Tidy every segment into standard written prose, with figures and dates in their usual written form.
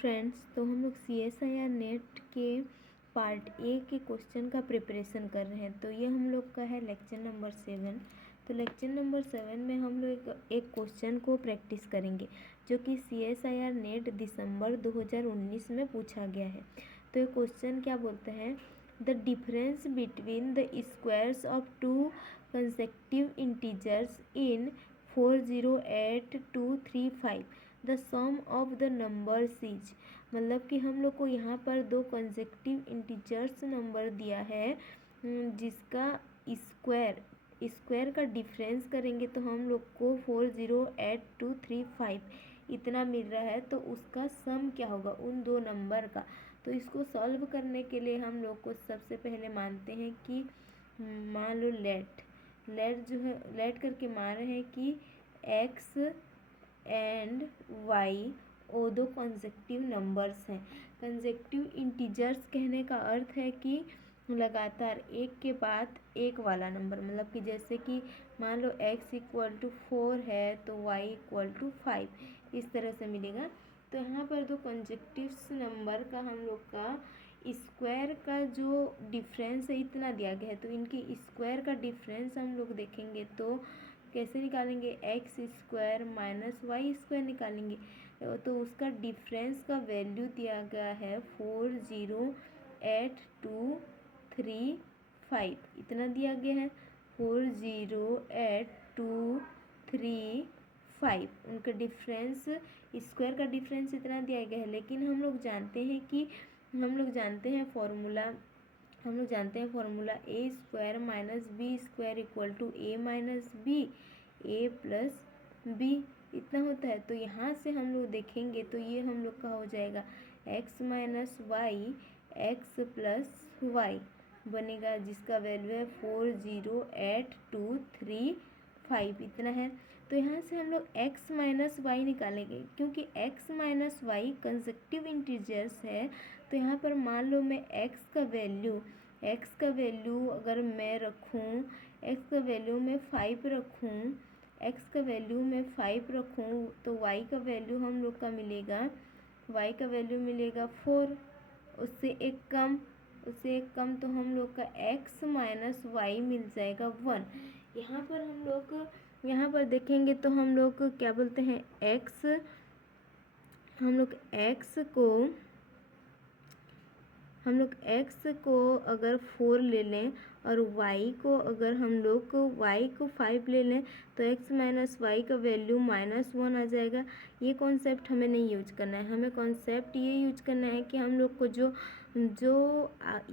Friends, तो हम लोग CSIR नेट के पार्ट ए के क्वेश्चन का प्रिपरेशन कर रहे हैं। तो ये हम लोग का है लेक्चर नंबर 7। तो लेक्चर नंबर 7 में हम लोग एक क्वेश्चन को प्रैक्टिस करेंगे जो कि CSIR नेट दिसंबर 2019 में पूछा गया है। तो ये क्वेश्चन क्या बोलते हैं, the difference between the squares of two consecutive integers in 408,235 the sum of the numbers is. मतलब कि हम लोग को यहाँ पर दो कंसेक्टिव इंटीजर्स नंबर दिया है जिसका स्क्वायर का डिफरेंस करेंगे तो हम लोग को 408,235 इतना मिल रहा है। तो उसका सम क्या होगा उन दो नंबर का। तो इसको सॉल्व करने के लिए हम लोग को सबसे पहले मानते हैं कि मान लो लेट जो है लेट करके मान रहे हैं कि x एंड y वो दो कंसेक्टिव नंबर्स हैं। कंसेक्टिव इंटीजर्स कहने का अर्थ है कि लगातार एक के बाद एक वाला नंबर, मतलब कि जैसे कि मान लो x = 4 है तो y = 5, इस तरह से मिलेगा। तो यहाँ पर दो कंसेक्टिव नंबर का हम लोग का स्क्वायर का जो डिफरेंस है इतना दिया गया है। तो इनके स्क्वायर का डिफरेंस हम लोग देखेंगे तो कैसे निकालेंगे, x² - y² निकालेंगे। तो उसका डिफरेंस का वैल्यू दिया गया है 408,235 इतना दिया गया है, 408,235 उनका डिफरेंस स्क्वायर का डिफरेंस इतना दिया गया है। लेकिन हम लोग जानते हैं formula a² - b² = a + b इतना होता है। तो यहाँ से हम लोग देखेंगे तो ये हम लोग का हो जाएगा x - y x + y बनेगा, जिसका वैल्यू है 408,235 इतना है। तो यहाँ से हम लोग x - y निकालेंगे क्योंकि x - y कंसेक्टिव इंटीजर्स है। तो यहाँ पर मान लो मैं x का वैल्यू अगर मैं रखूँ, x का वैल्यू मैं 5 रखूँ तो y का वैल्यू हम लोग का मिलेगा 4, उससे एक कम तो हम लोग का x - y मिल जाएगा 1। यहाँ पर देखेंगे तो हम लोग क्या बोलते हैं, हम लोग x को अगर 4 ले लें और y को 5 ले लें तो x - y का वैल्यू -1 आ जाएगा। ये कॉन्सेप्ट हमें नहीं यूज करना है, हमें कॉन्सेप्ट ये यूज करना है कि हम लोग को जो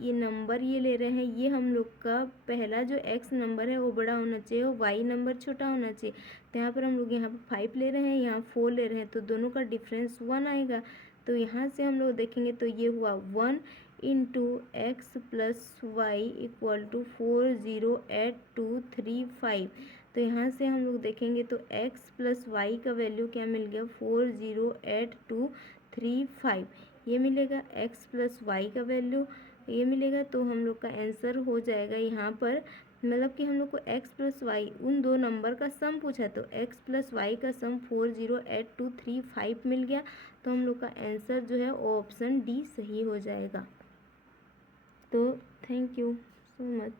ये नंबर ये ले रहे हैं, ये हम लोग का पहला जो x नंबर है वो बड़ा होना चाहिए और y नंबर छोटा होना चाहिए। तो यहाँ पर हम लोग यहाँ पर 5 ले रहे हैं, यहाँ 4 ले रहे हैं, तो दोनों का डिफरेंस 1 आएगा। तो यहाँ से हम लोग देखेंगे तो ये हुआ 1 × x + y = 408,235। तो यहाँ से हम लोग देखेंगे तो x + y का वैल्यू क्या मिल गया, 408,235 ये मिलेगा, x + y का वैल्यू ये मिलेगा। तो हम लोग का आंसर हो जाएगा यहाँ पर, मतलब कि हम लोग को x + y उन दो नंबर का सम पूछा तो x + y का सम 408,235 मिल गया। तो हम लोग का आंसर जो है ऑप्शन डी सही हो जाएगा। तो थैंक यू सो मच।